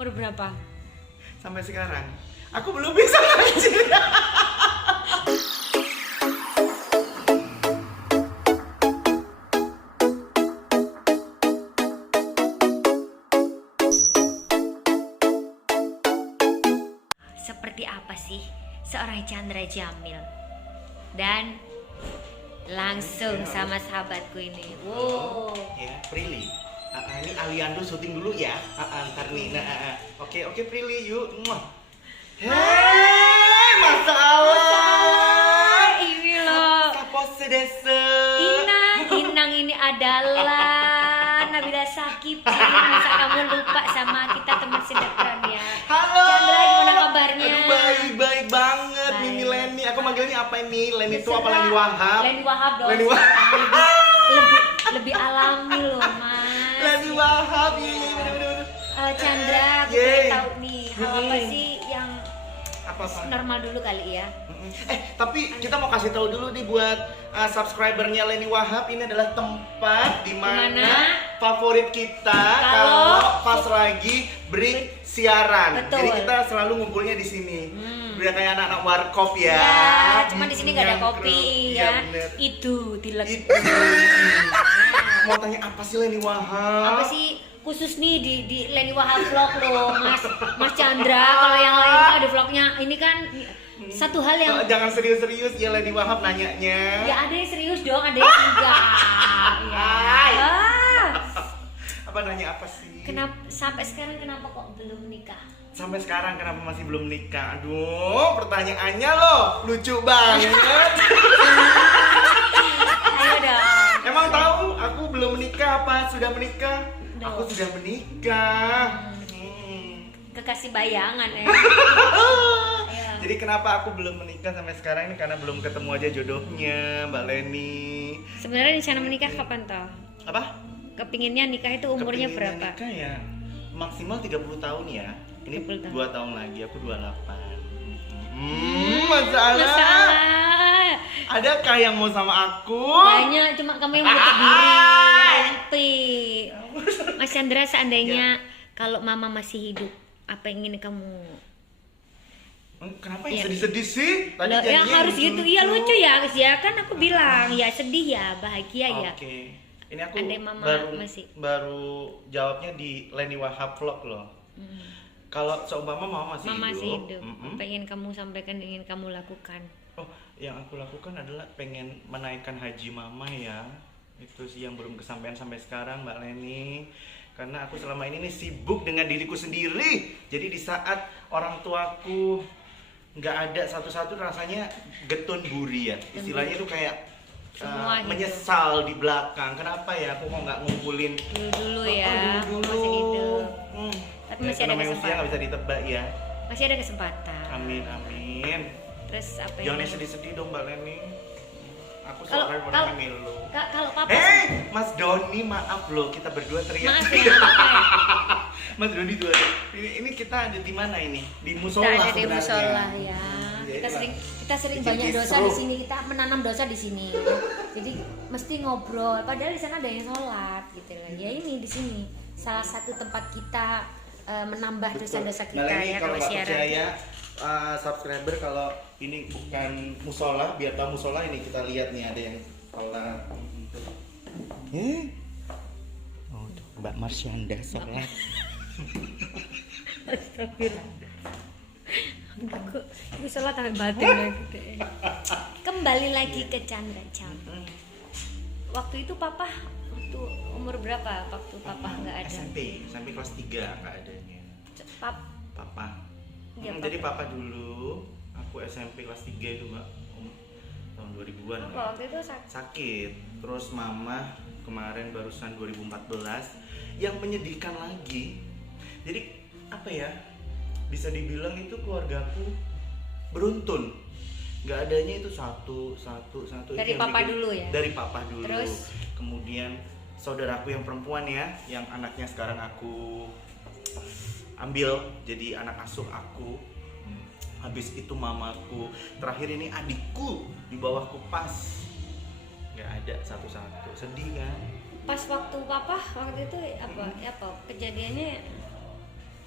Umur berapa? Sampai sekarang aku belum bisa ngaji. Seperti apa sih seorang Chandra Jamil? Dan langsung sama sahabatku ini. Wow. Ya, Prilly. Ini Aliando syuting dulu ya. Ntar nih. Oke Prilly, yuk. Hei, masalah. Ini loh. Sapose desu. Inang ini adalah Nabila Shakib. Masa kamu lupa sama kita teman sinetron ya? Halo. Chandra, gimana kabarnya? Aduh, baik banget. Baik. Mimi Leni. Aku manggilnya apa ini? Leni itu apa Leni Wahab? Leni Wahab dong. Leni Wahab. lebih alami loh, Mas. Leni Wahab. Iya, bener. Chandra, aku Yeay. pengen tahu nih, hal apa sih yang Apa? normal dulu kali ya? Tapi kita mau kasih tahu dulu nih buat subscribernya Leni Wahab, ini adalah tempat di mana Dimana? favorit kita kalau pas lagi break siaran. Betul. Jadi kita selalu ngumpulnya di sini. Udah kayak anak-anak warkop ya. Ya, cuma di sini nggak ada Nyangkruk. kopi Iya, ya. bener. Itu tilek. Itu. Mau tanya apa sih Leni Wahab? Apa sih khusus nih di Leni Wahab vlog loh, Mas Chandra. Kalau yang lain ada vlognya, ini kan satu hal yang Jangan serius-serius ya Leni Wahab nanyanya. ya ada yang serius dong, ada yang enggak. Ya. Apa nanya apa sih? Kenapa sampai sekarang kenapa kok belum nikah? Sampai sekarang kenapa masih belum nikah? Aduh, pertanyaannya loh lucu banget. Ayo dong. Emang tahu aku belum menikah apa sudah menikah? Udah. Aku sudah menikah. Kekasih bayangan ya. Ayo. Jadi kenapa aku belum menikah sampai sekarang ini karena belum ketemu aja jodohnya, Mbak Leni. Sebenarnya rencana menikah kapan toh? Apa? Kepinginnya nikah itu umurnya Kepinginnya berapa? Nikah ya maksimal 30 tahun ya. Ini 30 tahun. 2 tahun lagi, aku 28. Masalah. Masalah. Adakah yang mau sama aku? Banyak, cuma kamu yang menutup diri. Rempi. Mas Chandra, seandainya kalau mama masih hidup, apa yang ingin kamu? Kenapa Iya. yang sedih-sedih sih? Tadi Loh, yang janjinya harus gitu, iya lucu ya, ya kan aku bilang ya sedih ya, bahagia ya. Oke. Ini aku Andai mama baru jawabnya di Leni Wahab vlog loh. Kalau seumpama mama masih Mama hidup, masih hidup. Apa ingin kamu sampaikan, ingin kamu lakukan? Oh, yang aku lakukan adalah pengen menaikkan haji mama ya. Itu sih yang belum kesampaian sampai sekarang Mbak Leni. Karena aku selama ini nih sibuk dengan diriku sendiri. Jadi di saat orang tuaku nggak ada satu-satu rasanya getun buri ya. Istilahnya tuh kayak Semua gitu. menyesal di belakang. Kenapa ya aku kok nggak ngumpulin Dulu ya, dulu. masih hidup. Tapi Ya, masih ada namanya usia kesempatan. nggak bisa ditebak ya. Masih ada kesempatan. Amin. Terus apa Jangan yang sedih-sedih dong Mbak Leni. Aku Kalau- seorang kalau- orang milu. kalau papa Mas Doni, maaf loh, kita berdua teriak. maaf ya, apa ya? Mas Doni dua. Ini kita ada di mana ini? Di musola Kita ada di sebenarnya. musola ya. Ya, Kita itulah. sering Bikin banyak dosa kisruh. di sini. Kita menanam dosa di sini. Jadi mesti ngobrol. Padahal di sana ada yang sholat gitu kan. Ya ini di sini salah satu tempat kita menambah Betul. dosa-dosa kita Nah, ini ya kalau kalau nggak siaran. percaya subscriber kalau ini bukan musola, biar tahu musola ini kita lihat nih ada yang sholat. Oh, tuh, Mbak Marsyanda sholat. Astagfirullah. Aku sholat sampai batin lagi deh. Kembali lagi ke Chandra Jam. Waktu itu papa waktu umur berapa? Waktu papa nggak ada. SMP kelas 3 nggak adanya. Papa. Ya, Jadi papa dulu, aku SMP kelas 3 itu Mbak, tahun 2000-an. Apa waktu itu Sakit. Terus mama kemarin barusan 2014 yang menyedihkan lagi. Jadi apa ya? Bisa dibilang itu keluargaku beruntun. Nggak adanya itu satu. Dari Itu yang papa bikin- dulu ya? Dari papa dulu. Terus? Kemudian saudaraku yang perempuan ya, yang anaknya sekarang aku ambil jadi anak asuh aku. Habis itu mamaku, terakhir ini adikku di bawahku pas. Nggak ada satu-satu, sedih kan? pas waktu papa waktu itu apa kejadiannya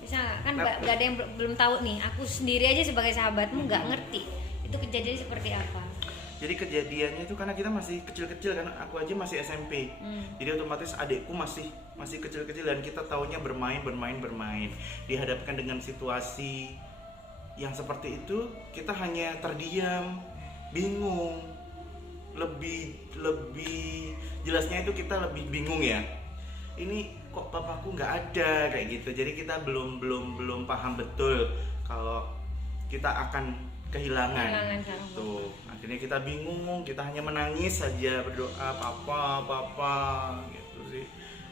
Bisa nggak? Kan Nah, nggak ada yang belum tahu nih. Aku sendiri aja sebagai sahabatmu nggak ngerti itu kejadian seperti apa. Jadi kejadiannya itu karena kita masih kecil-kecil, karena aku aja masih SMP. Jadi otomatis adikku masih kecil-kecil dan kita taunya bermain. Dihadapkan dengan situasi yang seperti itu, kita hanya terdiam, bingung. Lebih jelasnya itu kita lebih bingung ya. Ini kok papaku nggak ada kayak gitu. Jadi kita belum paham betul kalau kita akan kehilangan tuh. Akhirnya kita bingung, kita hanya menangis saja, berdoa, papa gitu sih.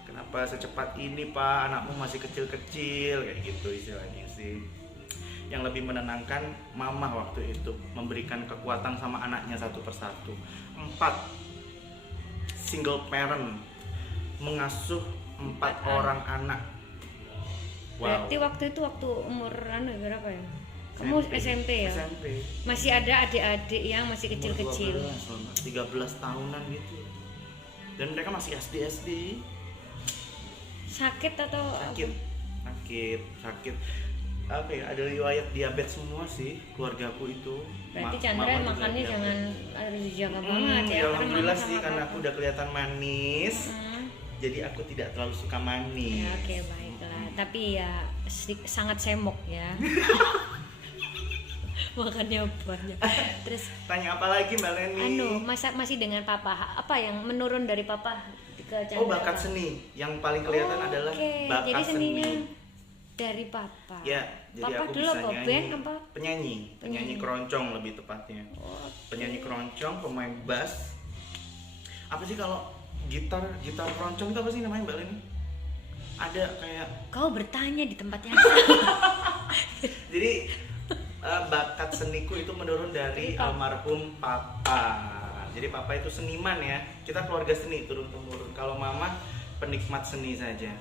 Kenapa secepat ini pak, anakmu masih kecil-kecil kayak gitu istilahnya sih. Yang lebih menenangkan mama waktu itu, memberikan kekuatan sama anaknya satu persatu. 4 single parent mengasuh 4 orang anak. Berarti waktu itu umur berapa ya? Kamu SMP ya? SMP. Masih ada adik-adik yang masih kecil-kecil. 13 tahunan gitu. Dan mereka masih SD. Sakit atau Sakit. Apa ya? Ada riwayat diabetes semua sih keluargaku itu. Berarti Chandra makannya jangan harus dijaga banget ya. Alhamdulillah sih karena aku udah kelihatan manis. Jadi aku tidak terlalu suka manis. Ya, oke, baiklah. Tapi ya sangat semok ya. Makannya banyak. Terus tanya apa lagi Mbak Leni? Masih dengan papa. Apa yang menurun dari papa ke Chandra? Bakat seni. Yang paling kelihatan adalah bakat jadi seninya seni dari papa. Ya, jadi papa aku dulu bisa band apa? Penyanyi keroncong lebih tepatnya. Penyanyi keroncong, pemain bass. Apa sih kalau gitar keroncong itu apa sih namanya Mbak Leni? Ada kayak kau bertanya di tempat yang salah. Jadi bakat seniku itu menurun dari almarhum papa. Jadi papa itu seniman ya. Kita keluarga seni turun temurun. Kalau mama penikmat seni saja.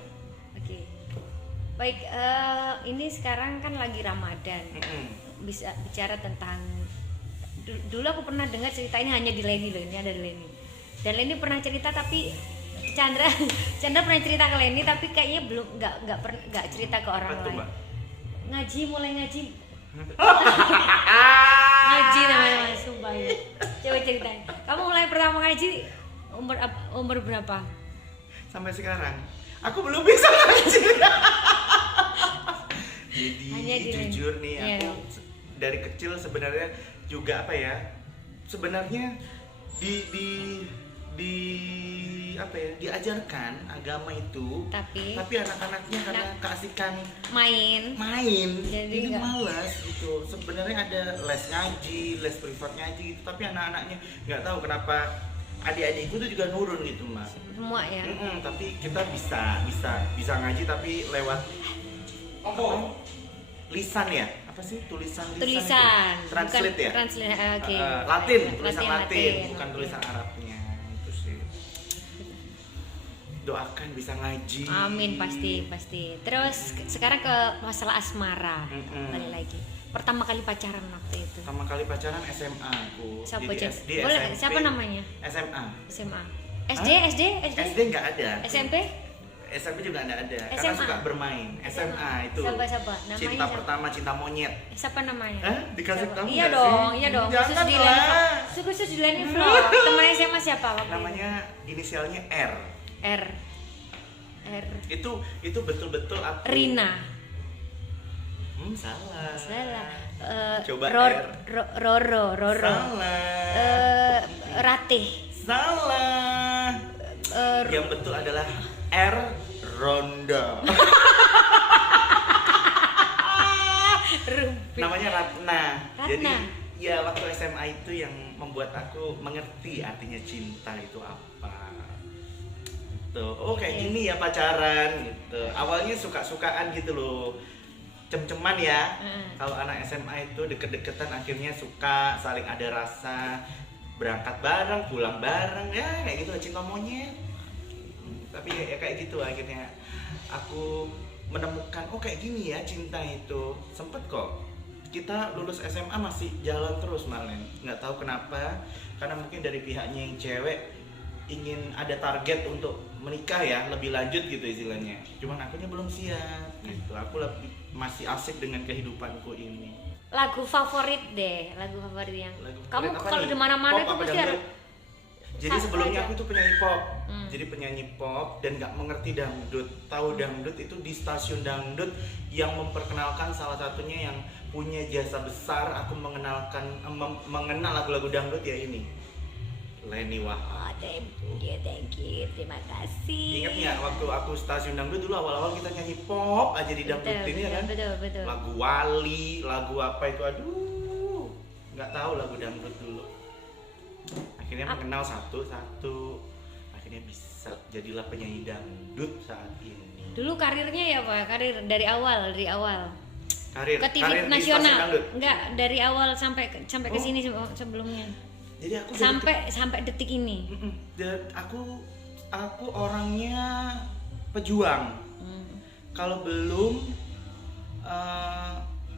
Oke. Baik, ini sekarang kan lagi Ramadan. Bisa bicara tentang dulu aku pernah dengar cerita ini hanya di Leni loh, ini ada di Leni. Dan Leni pernah cerita tapi Chandra pernah cerita ke Leni tapi kayaknya belum nggak cerita ke orang lain. Mulai ngaji. Ngaji namanya Mas, sumpah ya. Coba ceritain. Kamu mulai pertama ngaji umur berapa? Sampai sekarang aku belum bisa ngaji. Jadi jujur nih aku dari kecil sebenarnya juga apa ya? Sebenarnya diajarkan agama itu, tapi anak-anaknya karena keasikan main jadi malas gitu. Sebenarnya ada les ngaji, les privat ngaji gitu, tapi anak-anaknya nggak tahu kenapa adik-adikku tuh juga nurun gitu Mbak. Semua ya. Tapi kita bisa ngaji tapi lewat lisan ya, apa sih tulisan translate ya, okay. tulisan Latin bukan tulisan Arabnya itu sih. Doakan bisa ngaji. Amin, pasti. Terus sekarang ke masalah asmara. Balik lagi. Pertama kali pacaran waktu itu. Pertama kali pacaran SMA aku. SD, boleh, SMP. siapa namanya? SMA. SD nggak ada. SMP juga nggak ada. SMA. Karena suka bermain. SMA itu. Siapa? Namanya cinta siapa? pertama, cinta monyet. Siapa namanya? Dikasih tahu? Iya dong. Jangan lah. Khusus di Leni Vlog. Teman SMA siapa waktu namanya itu? Inisialnya R. Itu betul-betul aku. Rina. Salah. Coba Roro. Salah. Ratih. Salah. Yang betul adalah R. Ronda. Namanya Ratna. Jadi ya waktu SMA itu yang membuat aku mengerti artinya cinta itu apa. Tuh, kayak gini ya pacaran gitu. Awalnya suka-sukaan gitu loh. Cem-ceman ya. Kalau anak SMA itu deket-deketan akhirnya suka, saling ada rasa, berangkat bareng, pulang bareng, ya kayak gitu cinta monyet. Tapi ya kayak gitu akhirnya aku menemukan kayak gini ya cinta itu. Sempet kok kita lulus SMA masih jalan terus Malen, nggak tahu kenapa, karena mungkin dari pihaknya yang cewek ingin ada target untuk menikah ya, lebih lanjut gitu istilahnya. Cuman akunya belum siap gitu. Aku lebih masih asik dengan kehidupanku ini. Lagu favorit deh, lagu favorit yang Lagu kamu favorit apa kalau nih? di mana-mana Pop itu apa pasti ada. dangdut? Jadi Satu sebelumnya aja. aku itu penyanyi pop. Jadi penyanyi pop dan nggak mengerti dangdut. Tahu dangdut itu di stasiun dangdut yang memperkenalkan, salah satunya yang punya jasa besar aku mengenal lagu-lagu dangdut ya ini. Leni Wahab. Oh, thank you, terima kasih. Ingat nggak waktu aku stasiun dangdut dulu awal-awal kita nyanyi pop aja di dangdut ini ya kan? Betul. Lagu Wali, lagu apa itu, aduh, nggak tahu lagu dangdut dulu. Akhirnya mengenal satu-satu, akhirnya bisa jadilah penyanyi dangdut saat ini. Dulu karirnya ya Pak, karir dari awal. Karir Ke TV di stasiun nasional. dangdut. Enggak, dari awal sampai ke Oh. sini sebelumnya. Jadi aku Sampai detik ini. dan aku orangnya pejuang. Kalau belum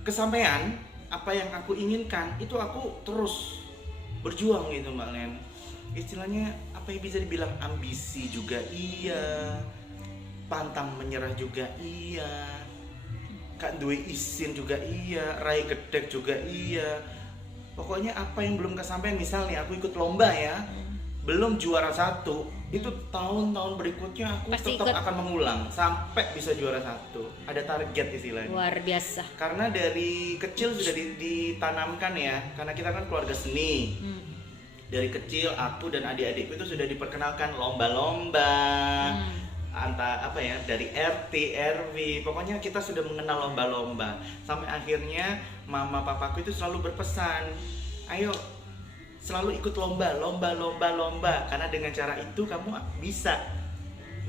kesampaian apa yang aku inginkan, itu aku terus berjuang gitu Mbak Len. Istilahnya apa yang bisa dibilang, ambisi juga iya, pantang menyerah juga iya, kak duwe isin juga iya, rai gedek juga iya. Pokoknya apa yang belum kesampaian, misalnya aku ikut lomba ya, belum juara 1, itu tahun-tahun berikutnya aku Pasti tetap ikut. akan mengulang sampai bisa juara 1. Ada target istilahnya. Luar biasa. Karena dari kecil sudah ditanamkan ya, karena kita kan keluarga seni. Dari kecil aku dan adik-adikku itu sudah diperkenalkan lomba-lomba. Dari RT, RW, pokoknya kita sudah mengenal lomba-lomba. Sampai akhirnya mama papaku itu selalu berpesan, ayo selalu ikut lomba, karena dengan cara itu kamu bisa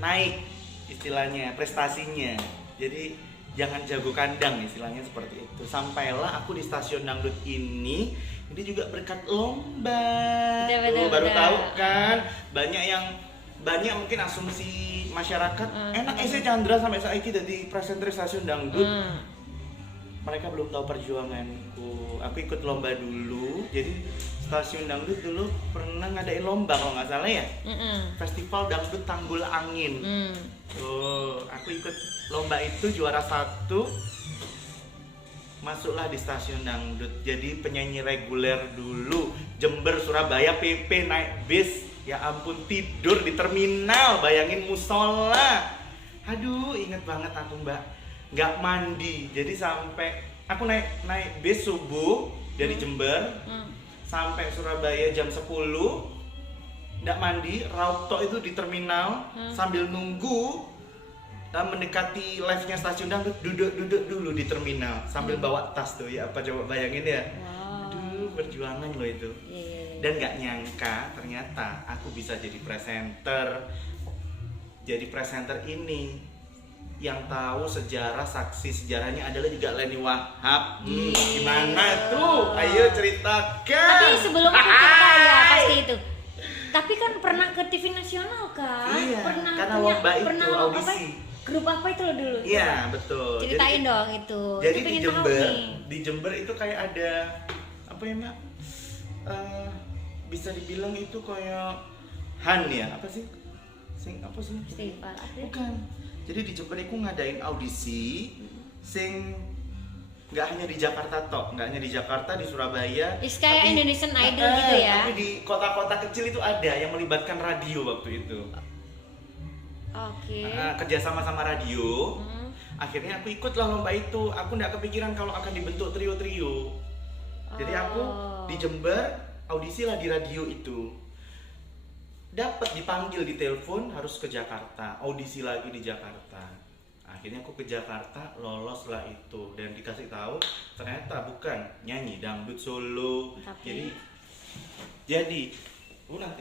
naik istilahnya prestasinya. Jadi jangan jago kandang istilahnya seperti itu. Sampailah aku di stasiun dangdut ini juga berkat lomba. Betul, Baru betul. tahu kan, banyak mungkin asumsi masyarakat enak Chandra sampai saiki jadi presenter stasiun dangdut. Mereka belum tahu perjuanganku. Aku ikut lomba dulu. Jadi stasiun dangdut dulu pernah ngadain lomba kalau nggak salah ya. Festival dangdut Tanggul Angin. Aku ikut lomba itu juara 1. Masuklah di stasiun dangdut. Jadi penyanyi reguler dulu. Jember, Surabaya, PP naik bis. Ya ampun, tidur di terminal, bayangin musola. Aduh, inget banget aku Mbak, nggak mandi. Jadi sampai aku naik bis subuh dari Jember sampai Surabaya jam 10, nggak mandi, raup tok itu di terminal sambil nunggu dan mendekati live-nya stasiun dangdut, duduk dulu di terminal sambil bawa tas tuh ya, apa coba bayangin ya. Aduh, perjuangan loh itu. Dan nggak nyangka ternyata aku bisa jadi presenter. Jadi presenter ini yang tahu sejarah, saksi sejarahnya adalah juga Leni Wahab. Gimana tuh? Ayo ceritakan. Tapi sebelum aku cerita ya pasti itu. Tapi kan pernah ke TV nasional kan? Iya, Pernah karena punya- lomba itu, pernah audisi. Grup apa itu loh dulu? Iya, betul. Ceritain dong itu. Jadi Itu di pengen tahu Jember, nih. itu kayak ada apa ya Mbak? Bisa dibilang itu kayak Han ya, apa sih? Apa sih? Festival apa? Bukan. Jadi di Jember itu ngadain audisi sing nggak hanya di Jakarta tok, nggak hanya di Jakarta, di Surabaya. Is kayak Indonesian Idol gitu ya? Tapi di kota-kota kecil itu ada yang melibatkan radio waktu itu. Oke. Kerjasama sama radio. Akhirnya aku ikutlah lomba itu. Aku nggak kepikiran kalau akan dibentuk trio-trio. Jadi aku di Jember audisi lah di radio itu. Dapat dipanggil di telepon harus ke Jakarta, audisi lagi di Jakarta. Akhirnya aku ke Jakarta, lolos lah itu dan dikasih tahu ternyata bukan nyanyi dangdut solo. Tapi... Jadi ulang.